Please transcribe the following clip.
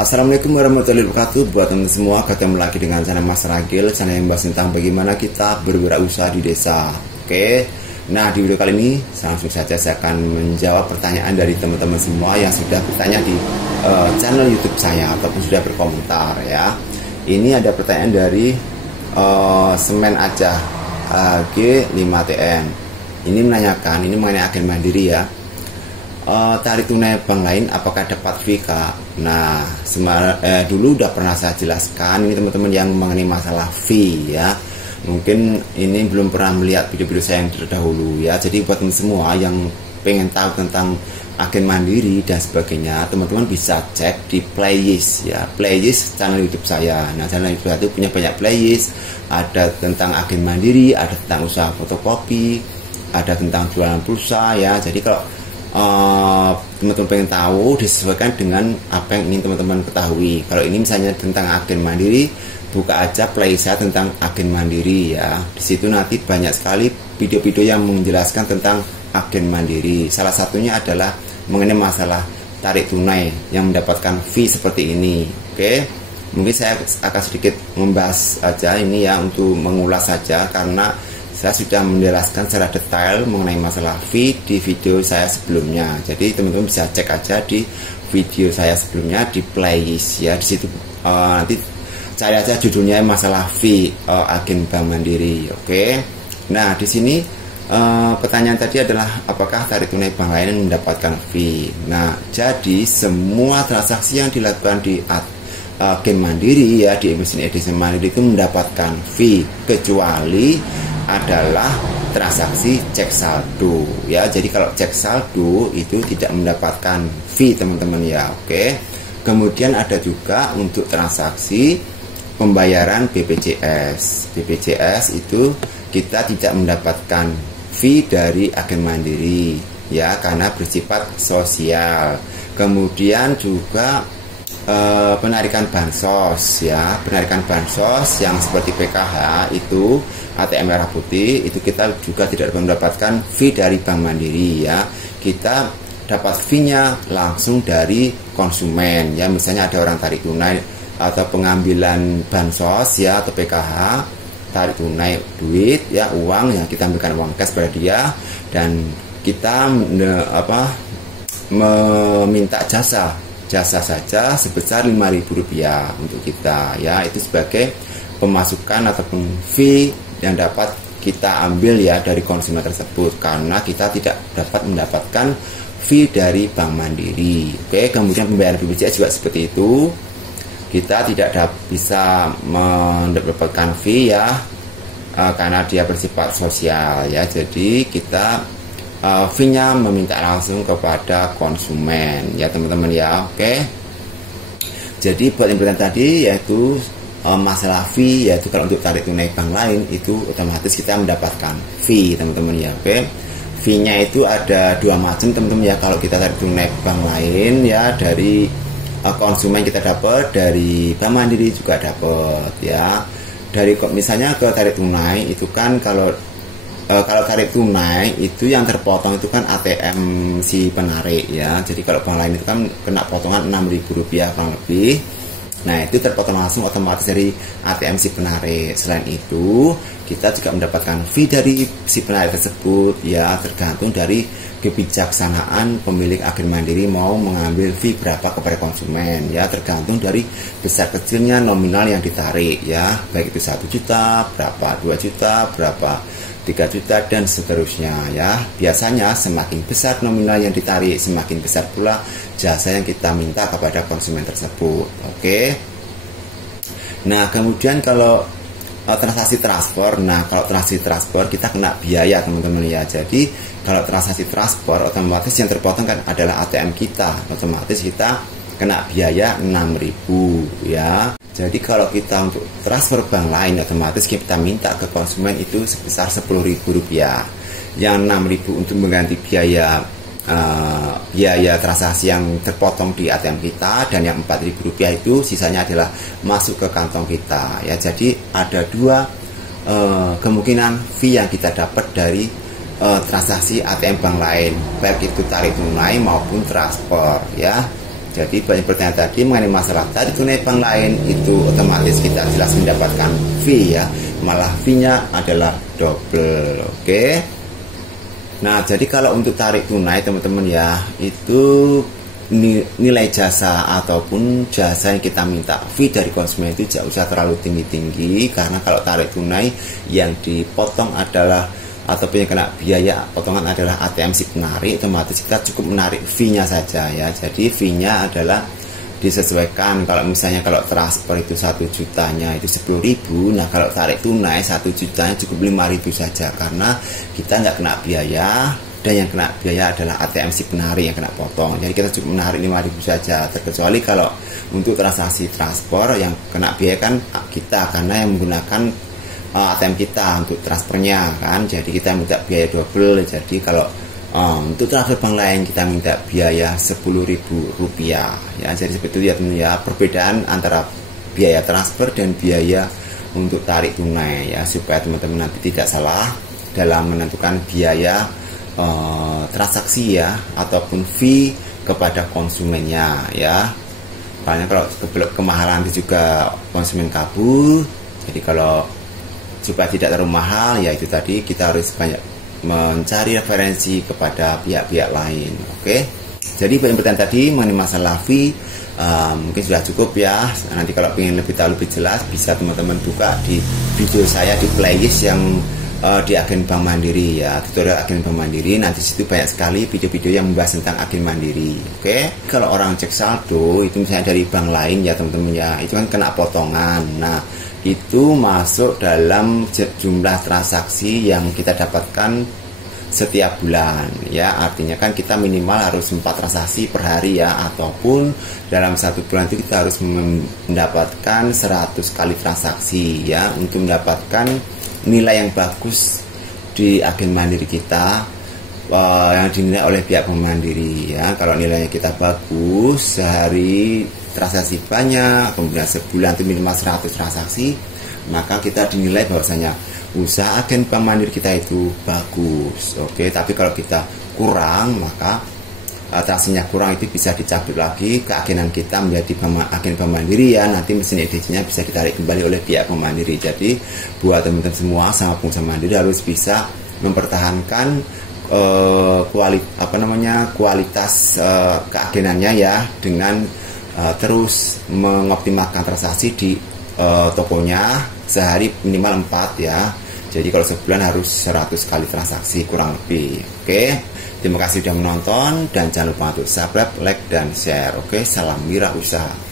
Assalamualaikum warahmatullahi wabarakatuh. Buat teman-teman semua, ketemu lagi dengan channel Mas Ragil, channel yang bahas tentang bagaimana kita berwirausaha di desa. Oke, nah di video kali ini langsung saja saya akan menjawab pertanyaan dari teman-teman semua yang sudah bertanya di channel YouTube saya ataupun sudah berkomentar ya. Ini ada pertanyaan dari Semen Aja G5TN. Ini menanyakan, ini mengenai agen mandiri ya. Tarik tunai bank lain apakah dapat fee Kak? Nah, dulu udah pernah saya jelaskan ini teman-teman yang mengenai masalah fee ya. Mungkin ini belum pernah melihat video-video saya yang terdahulu ya. Jadi buat teman semua yang pengen tahu tentang agen mandiri dan sebagainya, teman-teman bisa cek di playlist ya, playlist channel YouTube saya. Nah, channel YouTube saya itu punya banyak playlist, ada tentang agen mandiri, ada tentang usaha fotokopi, ada tentang jualan pulsa ya. Jadi kalau teman-teman pengen tahu, disesuaikan dengan apa yang ingin teman-teman ketahui. Kalau ini misalnya tentang agen mandiri, buka aja playlist saya tentang agen mandiri ya. Di situ nanti banyak sekali video-video yang menjelaskan tentang agen mandiri. Salah satunya adalah mengenai masalah tarik tunai yang mendapatkan fee seperti ini. Oke, mungkin saya akan sedikit membahas aja ini ya, untuk mengulas saja, karena saya sudah menjelaskan secara detail mengenai masalah fee di video saya sebelumnya. Jadi teman-teman bisa cek aja di video saya sebelumnya di playlist ya. Di situ nanti cari aja judulnya masalah fee agen bank mandiri. Oke. Nah, di sini pertanyaan tadi adalah apakah tarik tunai bank lain mendapatkan fee. Nah, jadi semua transaksi yang dilakukan di agen mandiri ya, di mesin edisi mandiri itu mendapatkan fee, kecuali adalah transaksi cek saldo ya. Jadi kalau cek saldo itu tidak mendapatkan fee teman-teman ya. Oke. Kemudian ada juga untuk transaksi pembayaran BPJS. BPJS itu kita tidak mendapatkan fee dari agen mandiri ya, karena bersifat sosial. Kemudian juga penarikan bansos ya, penarikan bansos yang seperti PKH itu, ATM merah putih itu kita juga tidak mendapatkan fee dari Bank Mandiri ya. Kita dapat fee-nya langsung dari konsumen ya. Misalnya ada orang tarik tunai atau pengambilan bansos ya, atau PKH, tarik tunai duit ya, uang ya, kita ambilkan uang cash pada dia dan kita meminta jasa saja sebesar Rp5.000 untuk kita ya. Itu sebagai pemasukan ataupun fee yang dapat kita ambil ya dari konsumen tersebut, karena kita tidak dapat mendapatkan fee dari Bank Mandiri. Oke, kemudian pembayaran BPJS juga seperti itu, kita tidak bisa mendapatkan fee ya, karena dia bersifat sosial ya. Jadi kita fee-nya meminta langsung kepada konsumen ya teman-teman ya. Oke. Jadi buat yang tadi yaitu masalah fee, yaitu kalau untuk tarik tunai bank lain itu otomatis kita mendapatkan fee teman-teman ya. Oke. Fee-nya itu ada dua macam teman-teman ya. Kalau kita tarik tunai bank lain ya, dari konsumen kita dapat, dari Bank Mandiri juga dapat ya. Dari misalnya ke tarik tunai itu kan kalau tarik tunai itu yang terpotong itu kan ATM si penarik ya. Jadi kalau bank lain itu kan kena potongan Rp6.000 kurang lebih. Nah, itu terpotong langsung otomatis dari ATM si penarik. Selain itu, kita juga mendapatkan fee dari si penarik tersebut ya, tergantung dari kebijaksanaan pemilik agen mandiri mau mengambil fee berapa kepada konsumen ya, tergantung dari besar kecilnya nominal yang ditarik ya, baik itu 1 juta, berapa 2 juta, berapa 3 juta dan seterusnya ya. Biasanya semakin besar nominal yang ditarik, semakin besar pula jasa yang kita minta kepada konsumen tersebut. Oke. Nah, kemudian kalau transaksi transfer, nah kalau transaksi transfer kita kena biaya teman-teman ya. Jadi kalau transaksi transfer otomatis yang terpotong kan adalah ATM kita, otomatis kita kena biaya 6.000 ya. Jadi kalau kita untuk transfer bank lain otomatis kita minta ke konsumen itu sebesar Rp10.000. Yang 6.000 untuk mengganti biaya transaksi yang terpotong di ATM kita, dan yang Rp4.000 itu sisanya adalah masuk ke kantong kita ya. Jadi ada dua kemungkinan fee yang kita dapat dari transaksi ATM bank lain, baik itu tarik tunai maupun transfer ya. Jadi banyak pertanyaan tadi mengenai masalah tarik tunai bank lain, itu otomatis kita jelas mendapatkan fee ya, malah fee-nya adalah double. Oke. Nah, jadi kalau untuk tarik tunai teman-teman ya, itu nilai jasa ataupun jasa yang kita minta fee dari konsumen itu tidak usah terlalu tinggi-tinggi, karena kalau tarik tunai yang dipotong adalah ataupun yang kena biaya potongan adalah ATM si penarik, otomatis kita cukup menarik fee-nya saja ya. Jadi fee-nya adalah disesuaikan. Kalau misalnya kalau transfer itu 1 jutanya itu 10.000, nah kalau tarik tunai 1 jutanya cukup 5.000 saja, karena kita nggak kena biaya, dan yang kena biaya adalah ATM si penarik yang kena potong. Jadi kita cukup menarik 5.000 saja, terkecuali kalau untuk transaksi transfer yang kena biaya kan kita, karena yang menggunakan ATM kita untuk transfernya kan, jadi kita minta biaya double. Jadi kalau untuk transfer bank lain kita minta biaya Rp10.000 ya. Jadi seperti itu ya teman ya, perbedaan antara biaya transfer dan biaya untuk tarik tunai ya, supaya teman-teman nanti tidak salah dalam menentukan biaya transaksi ya, ataupun fee kepada konsumennya ya. Karena kalau kemahalan itu juga konsumen kabur. Jadi kalau supaya tidak terlalu mahal ya, itu tadi kita harus banyak mencari referensi kepada pihak-pihak lain. Oke. Jadi banyak pertanyaan tadi mengenai masalah fee, mungkin sudah cukup ya. Nanti kalau ingin lebih tahu lebih jelas, bisa teman-teman buka di video saya di playlist yang di agen Bank Mandiri ya, tutorial agen Bank Mandiri. Nanti situ banyak sekali video-video yang membahas tentang agen Mandiri. Oke. Kalau orang cek saldo itu misalnya dari bank lain ya teman-teman ya, itu kan kena potongan. Nah, itu masuk dalam jumlah transaksi yang kita dapatkan setiap bulan ya. Artinya kan kita minimal harus 4 transaksi per hari ya, ataupun dalam 1 bulan itu kita harus mendapatkan 100 kali transaksi ya, untuk mendapatkan nilai yang bagus di agen Mandiri kita, yang dinilai oleh pihak Bank Mandiri ya. Kalau nilainya kita bagus, sehari transaksi banyak, kemudian sebulan itu minimal 100 transaksi, maka kita dinilai bahwasanya usaha agen Bank Mandiri kita itu bagus. Oke. Tapi kalau kita kurang, maka transaksinya kurang, itu bisa dicabut lagi ke agenan kita menjadi agen Bank Mandiri ya. Nanti mesin EDC-nya bisa ditarik kembali oleh pihak Bank Mandiri. Jadi buat teman-teman semua sama pengusaha mandiri harus bisa mempertahankan kualitas keagenannya ya, dengan terus mengoptimalkan transaksi di tokonya sehari minimal 4 ya. Jadi kalau sebulan harus 100 kali transaksi kurang lebih. Oke. Terima kasih sudah menonton, dan jangan lupa untuk subscribe, like, dan share. Oke. Salam wirausaha.